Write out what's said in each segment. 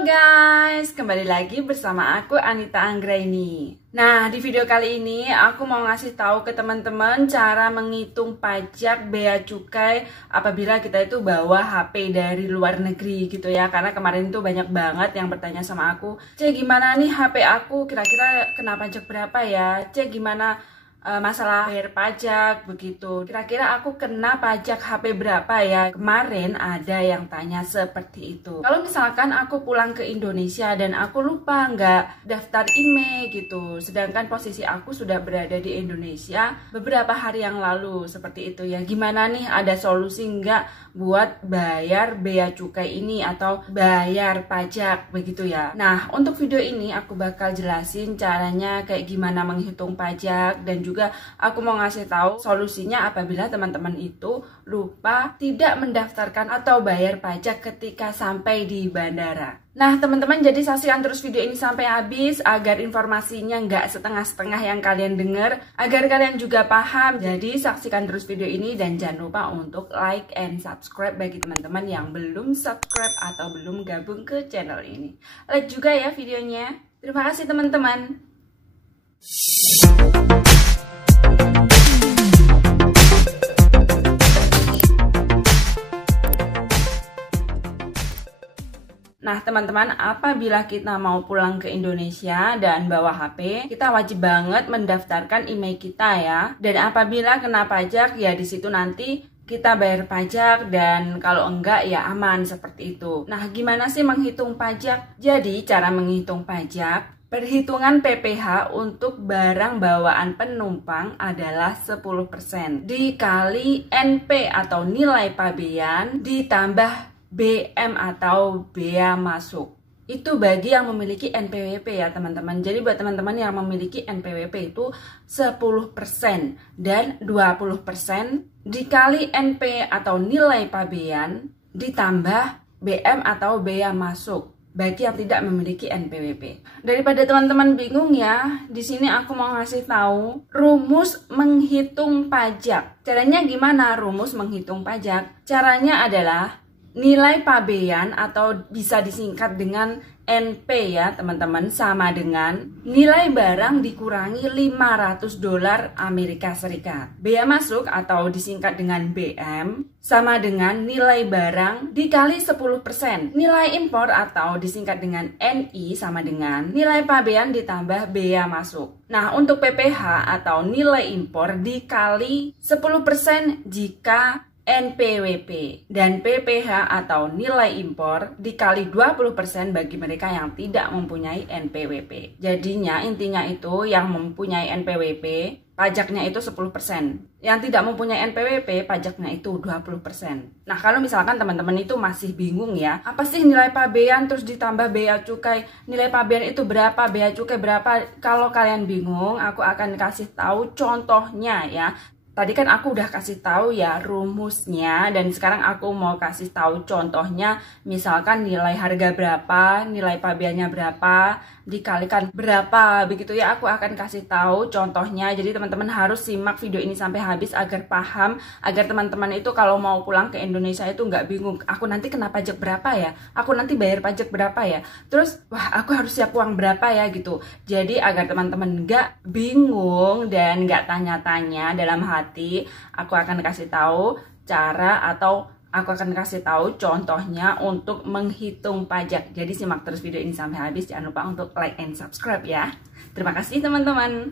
Halo guys, kembali lagi bersama aku Anita Anggraini. Nah, di video kali ini aku mau ngasih tahu ke teman-teman cara menghitung pajak bea cukai apabila kita itu bawa HP dari luar negeri gitu ya. Karena kemarin itu banyak banget yang bertanya sama aku, "Cek gimana nih HP aku kira-kira kena pajak berapa ya? Cek gimana masalah bayar pajak begitu. Kira-kira aku kena pajak HP berapa ya?" Kemarin ada yang tanya seperti itu. Kalau misalkan aku pulang ke Indonesia dan aku lupa nggak daftar IMEI gitu, sedangkan posisi aku sudah berada di Indonesia beberapa hari yang lalu seperti itu ya. Gimana nih, ada solusi nggak buat bayar bea cukai ini atau bayar pajak begitu ya? Nah, untuk video ini aku bakal jelasin caranya kayak gimana menghitung pajak, dan juga aku mau ngasih tahu solusinya apabila teman-teman itu lupa tidak mendaftarkan atau bayar pajak ketika sampai di bandara. Nah teman-teman, jadi saksikan terus video ini sampai habis agar informasinya nggak setengah-setengah yang kalian dengar, agar kalian juga paham. Jadi saksikan terus video ini dan jangan lupa untuk like and subscribe bagi teman-teman yang belum subscribe atau belum gabung ke channel ini. Like juga ya videonya. Terima kasih teman-teman. Nah teman-teman, apabila kita mau pulang ke Indonesia dan bawa HP, kita wajib banget mendaftarkan IMEI kita ya. Dan apabila kena pajak ya di situ nanti kita bayar pajak, dan kalau enggak ya aman seperti itu. Nah gimana sih menghitung pajak? Jadi cara menghitung pajak, perhitungan PPh untuk barang bawaan penumpang adalah 10% dikali NP atau nilai pabean ditambah BM atau bea masuk. Itu bagi yang memiliki NPWP ya teman-teman. Jadi buat teman-teman yang memiliki NPWP itu 10% dan 20% dikali NP atau nilai pabean ditambah BM atau bea masuk bagi yang tidak memiliki NPWP. Daripada teman-teman bingung ya, di sini aku mau ngasih tahu rumus menghitung pajak. Caranya gimana rumus menghitung pajak? Caranya adalah nilai pabean atau bisa disingkat dengan NP ya teman-teman, sama dengan nilai barang dikurangi $500 Amerika Serikat. Bea masuk atau disingkat dengan BM sama dengan nilai barang dikali 10%. Nilai impor atau disingkat dengan NI sama dengan nilai pabean ditambah bea masuk. Nah untuk PPh atau nilai impor dikali 10% jika NPWP, dan PPh atau nilai impor dikali 20% bagi mereka yang tidak mempunyai NPWP. Jadinya intinya itu yang mempunyai NPWP pajaknya itu 10%. Yang tidak mempunyai NPWP pajaknya itu 20%. Nah kalau misalkan teman-teman itu masih bingung ya, apa sih nilai pabean terus ditambah bea cukai, nilai pabean itu berapa, bea cukai berapa? Kalau kalian bingung, aku akan kasih tahu contohnya ya. Tadi kan aku udah kasih tahu ya rumusnya, dan sekarang aku mau kasih tahu contohnya. Misalkan nilai harga berapa, nilai pabeannya berapa, dikalikan berapa, begitu ya. Aku akan kasih tahu contohnya. Jadi teman-teman harus simak video ini sampai habis agar paham, agar teman-teman itu kalau mau pulang ke Indonesia itu nggak bingung. Aku nanti kena pajak berapa ya? Aku nanti bayar pajak berapa ya? Terus, wah aku harus siap uang berapa ya gitu. Jadi agar teman-teman nggak bingung dan nggak tanya-tanya dalam hati, aku akan kasih tahu cara atau aku akan kasih tahu contohnya untuk menghitung pajak. Jadi simak terus video ini sampai habis. Jangan lupa untuk like and subscribe ya. Terima kasih teman-teman.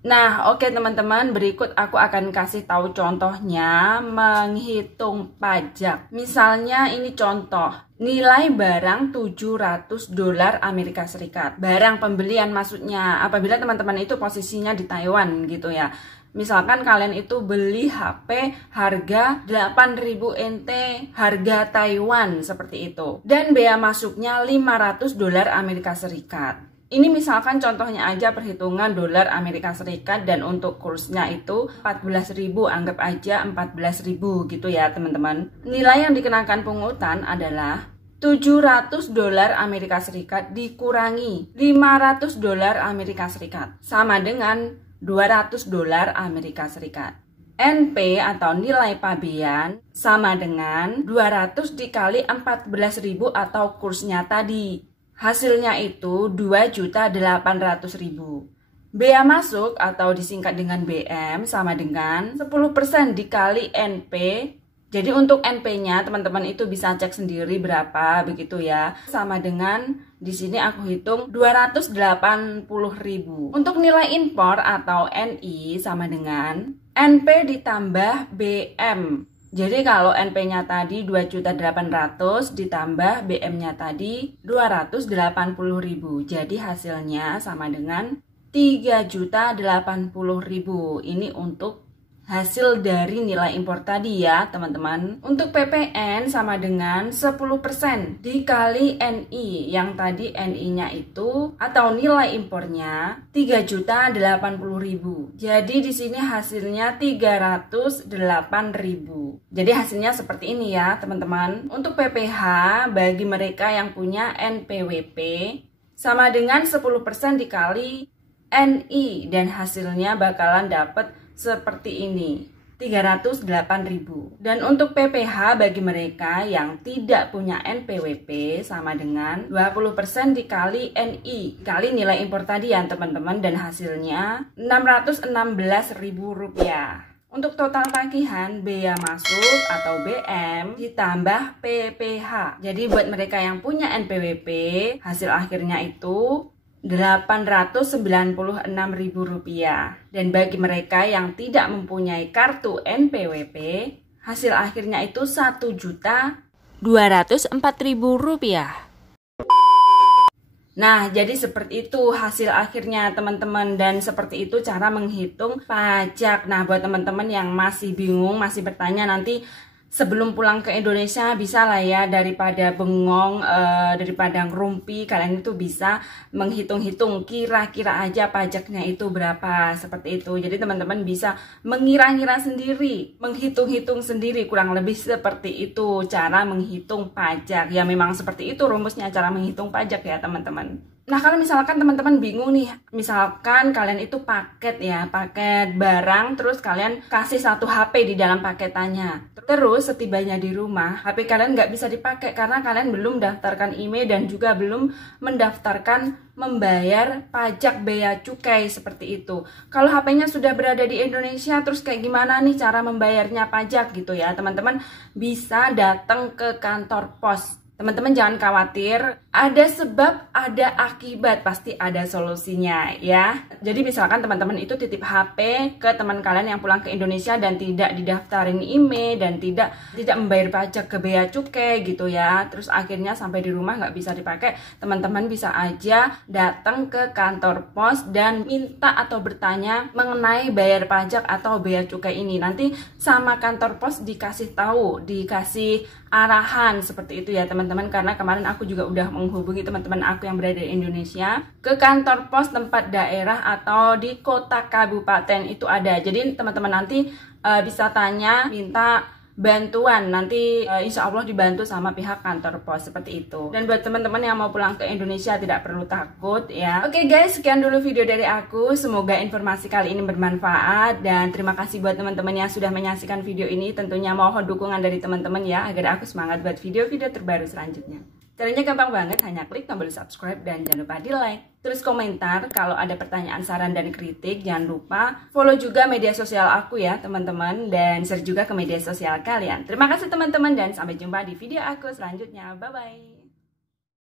Nah oke teman-teman, berikut aku akan kasih tahu contohnya menghitung pajak. Misalnya ini contoh, nilai barang $700 Amerika Serikat. Barang pembelian maksudnya, apabila teman-teman itu posisinya di Taiwan gitu ya. Misalkan kalian itu beli HP harga 8.000 NT, harga Taiwan seperti itu. Dan bea masuknya $500 Amerika Serikat. Ini misalkan contohnya aja perhitungan dolar Amerika Serikat, dan untuk kursnya itu 14.000, anggap aja 14.000 gitu ya teman-teman. Nilai yang dikenakan pungutan adalah $700 Amerika Serikat dikurangi $500 Amerika Serikat sama dengan $200 Amerika Serikat. NP atau nilai pabean sama dengan 200 dikali 14.000 atau kursnya tadi. Hasilnya itu 2.800.000. Bea masuk atau disingkat dengan BM sama dengan 10% dikali NP. Jadi untuk NP-nya teman-teman itu bisa cek sendiri berapa begitu ya. Sama dengan di sini aku hitung 280.000. Untuk nilai impor atau NI sama dengan NP ditambah BM. Jadi kalau NP-nya tadi 2.800.000 ditambah BM-nya tadi 280.000. Jadi hasilnya sama dengan 3.080.000. Ini untuk hasil dari nilai impor tadi ya teman-teman. Untuk PPN sama dengan 10% dikali NI. Yang tadi NI-nya itu atau nilai impornya 3.080.000. Jadi di sini hasilnya 308.000. Jadi hasilnya seperti ini ya teman-teman. Untuk PPH bagi mereka yang punya NPWP sama dengan 10% dikali NI dan hasilnya bakalan dapat seperti ini, 308.000. Dan untuk PPH bagi mereka yang tidak punya NPWP sama dengan 20% dikali NI kali nilai impor tadi ya teman-teman, dan hasilnya 616.000 rupiah. Untuk total tagihan bea masuk atau BM ditambah PPH. Jadi buat mereka yang punya NPWP hasil akhirnya itu 896.000 rupiah. Dan bagi mereka yang tidak mempunyai kartu NPWP, hasil akhirnya itu 1.204.000 rupiah. Nah, jadi seperti itu hasil akhirnya teman-teman, dan seperti itu cara menghitung pajak. Nah, buat teman-teman yang masih bingung, masih bertanya, nanti sebelum pulang ke Indonesia bisa lah ya, daripada bengong, daripada ngerumpi, kalian itu bisa menghitung-hitung kira-kira aja pajaknya itu berapa, seperti itu. Jadi teman-teman bisa mengira-ngira sendiri, menghitung-hitung sendiri, kurang lebih seperti itu cara menghitung pajak. Ya memang seperti itu rumusnya cara menghitung pajak ya teman-teman. Nah, kalau misalkan teman-teman bingung nih, misalkan kalian itu paket ya, paket barang, terus kalian kasih satu HP di dalam paketannya. Terus setibanya di rumah, HP kalian nggak bisa dipakai karena kalian belum daftarkan IMEI dan juga belum mendaftarkan membayar pajak bea cukai seperti itu. Kalau HP-nya sudah berada di Indonesia, terus kayak gimana nih cara membayarnya pajak gitu ya, teman-teman bisa datang ke kantor pos. Teman-teman jangan khawatir, ada sebab, ada akibat, pasti ada solusinya ya. Jadi misalkan teman-teman itu titip HP ke teman kalian yang pulang ke Indonesia dan tidak didaftarin IMEI dan tidak membayar pajak ke bea cukai gitu ya. Terus akhirnya sampai di rumah nggak bisa dipakai, teman-teman bisa aja datang ke kantor pos dan minta atau bertanya mengenai bayar pajak atau bea cukai ini. Nanti sama kantor pos dikasih tahu, dikasih arahan seperti itu ya teman-teman, karena kemarin aku juga udah menghubungi teman-teman aku yang berada di Indonesia ke kantor pos tempat daerah atau di kota kabupaten itu ada. Jadi teman-teman nanti bisa tanya, minta bantuan, nanti insya Allah dibantu sama pihak kantor pos seperti itu. Dan buat teman-teman yang mau pulang ke Indonesia tidak perlu takut ya. Oke guys, sekian dulu video dari aku. Semoga informasi kali ini bermanfaat, dan terima kasih buat teman-teman yang sudah menyaksikan video ini. Tentunya mohon dukungan dari teman-teman ya, agar aku semangat buat video-video terbaru selanjutnya. Caranya gampang banget, hanya klik tombol subscribe dan jangan lupa di like. Terus komentar kalau ada pertanyaan, saran, dan kritik. Jangan lupa follow juga media sosial aku ya teman-teman, dan share juga ke media sosial kalian. Terima kasih teman-teman, dan sampai jumpa di video aku selanjutnya. Bye-bye.